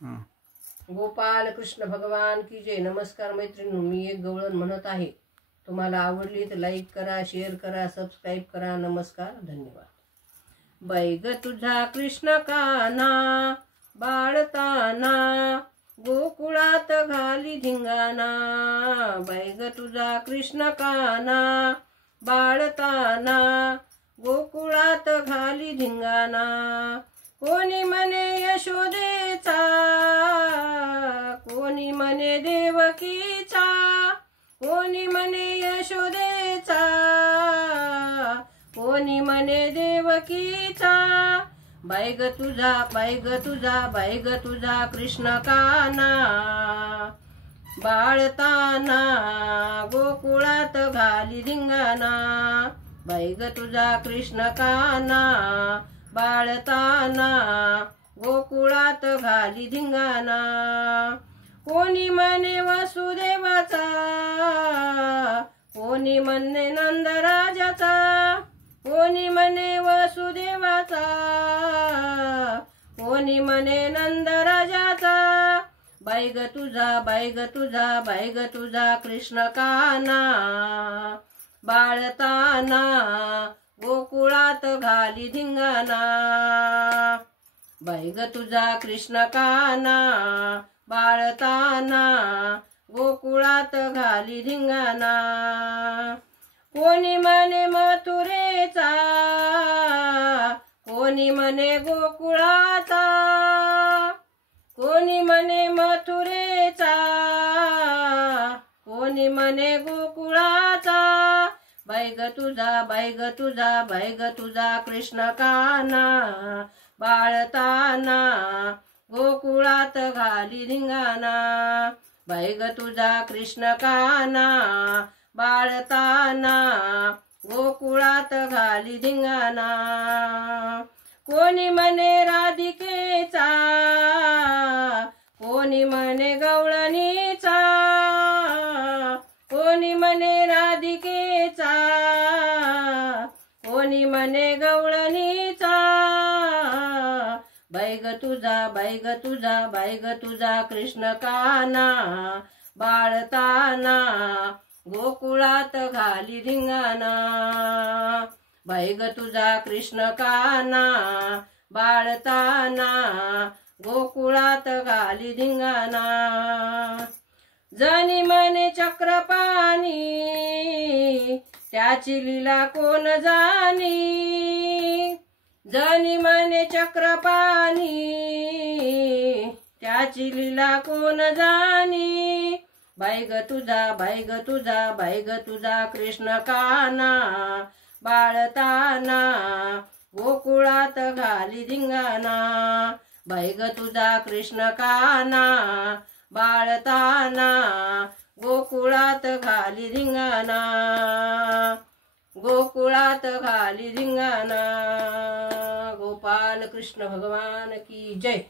गोपाल कृष्ण भगवान की जय। नमस्कार मैत्रिणी, मी एक गवळण म्हणत आहे। तुम्हाला आवडली तर लाईक करा, शेअर करा, सबस्क्राईब करा। नमस्कार, धन्यवाद। बैग तुझा कृष्ण काना बाळताना गोकुळात घाली धिंगाणा। बैग तुझा कृष्ण काना बाळताना गोकुळात घाली धिंगाणा। कोणी म्हणे यशोदेचा, कोणी म्हणे देवकीचा, कोणी म्हणे यशोदेचा, कोणी म्हणे देवकीचा। बैग तुझा, बैग तुझा, बैग तुझा कृष्ण काना बाळताना गोकुळात घाली धिंगाणा। बैग तुझा कृष्ण काना बाळताना गोकुळात घाली धिंगाणा। कोणी म्हणे वसुदेवाचा, कोणी म्हणे नंदराजाचा, कोणी म्हणे वसुदेवाचा, कोणी म्हणे नंदराजाचा। बैग तुझा, बैग तुझा, बैग तुझा कृष्ण काना बाळताना गोकुळात घाली धिंगाणा। बैग तुझा कृष्ण काना बाळताना गोकुळात घाली धिंगाणा। कोणी म्हणे मथुरेचा, कोणी म्हणे गोकुळाचा, कोणी म्हणे मथुरेचा, कोणी म्हणे गोकुळाचा। बैग तुझा, बैग तुझा, बैग तुझा कृष्ण काना बाळताना गोकुळात घाली धिंगाणा। बैग तुझा कृष्ण काना बाळताना गोकुळात घाली धिंगाणा। कोणी म्हणे राधिकेचा, कोणी म्हणे गवळणीचा, कोणी म्हणे राधिकेचा, कोणी म्हणे गवळणीचा। बैग तुझा, बैग तुझा, बैग तुझा कृष्ण काना बाळताना गोकुळात घाली धिंगाणा। बैग तुझा कृष्ण काना बाळताना गोकुळात घाली धिंगाणा। जनी म्हणे चक्रपाणी, त्याची लीला कोण जाणी। जनी म्हणे चक्रपाणी, त्याची लीला कोण जाणी। बैग तुझा, बैग तुझा, बैग तुझा कृष्ण काना बाळताना गोकुळात घाली धिंगाणा। बैग तुझा कृष्ण काना बाळताना गोकुळात घाली धिंगाणा। गोकुळात घाली धिंगाणा। गोपाल कृष्ण भगवान की जय।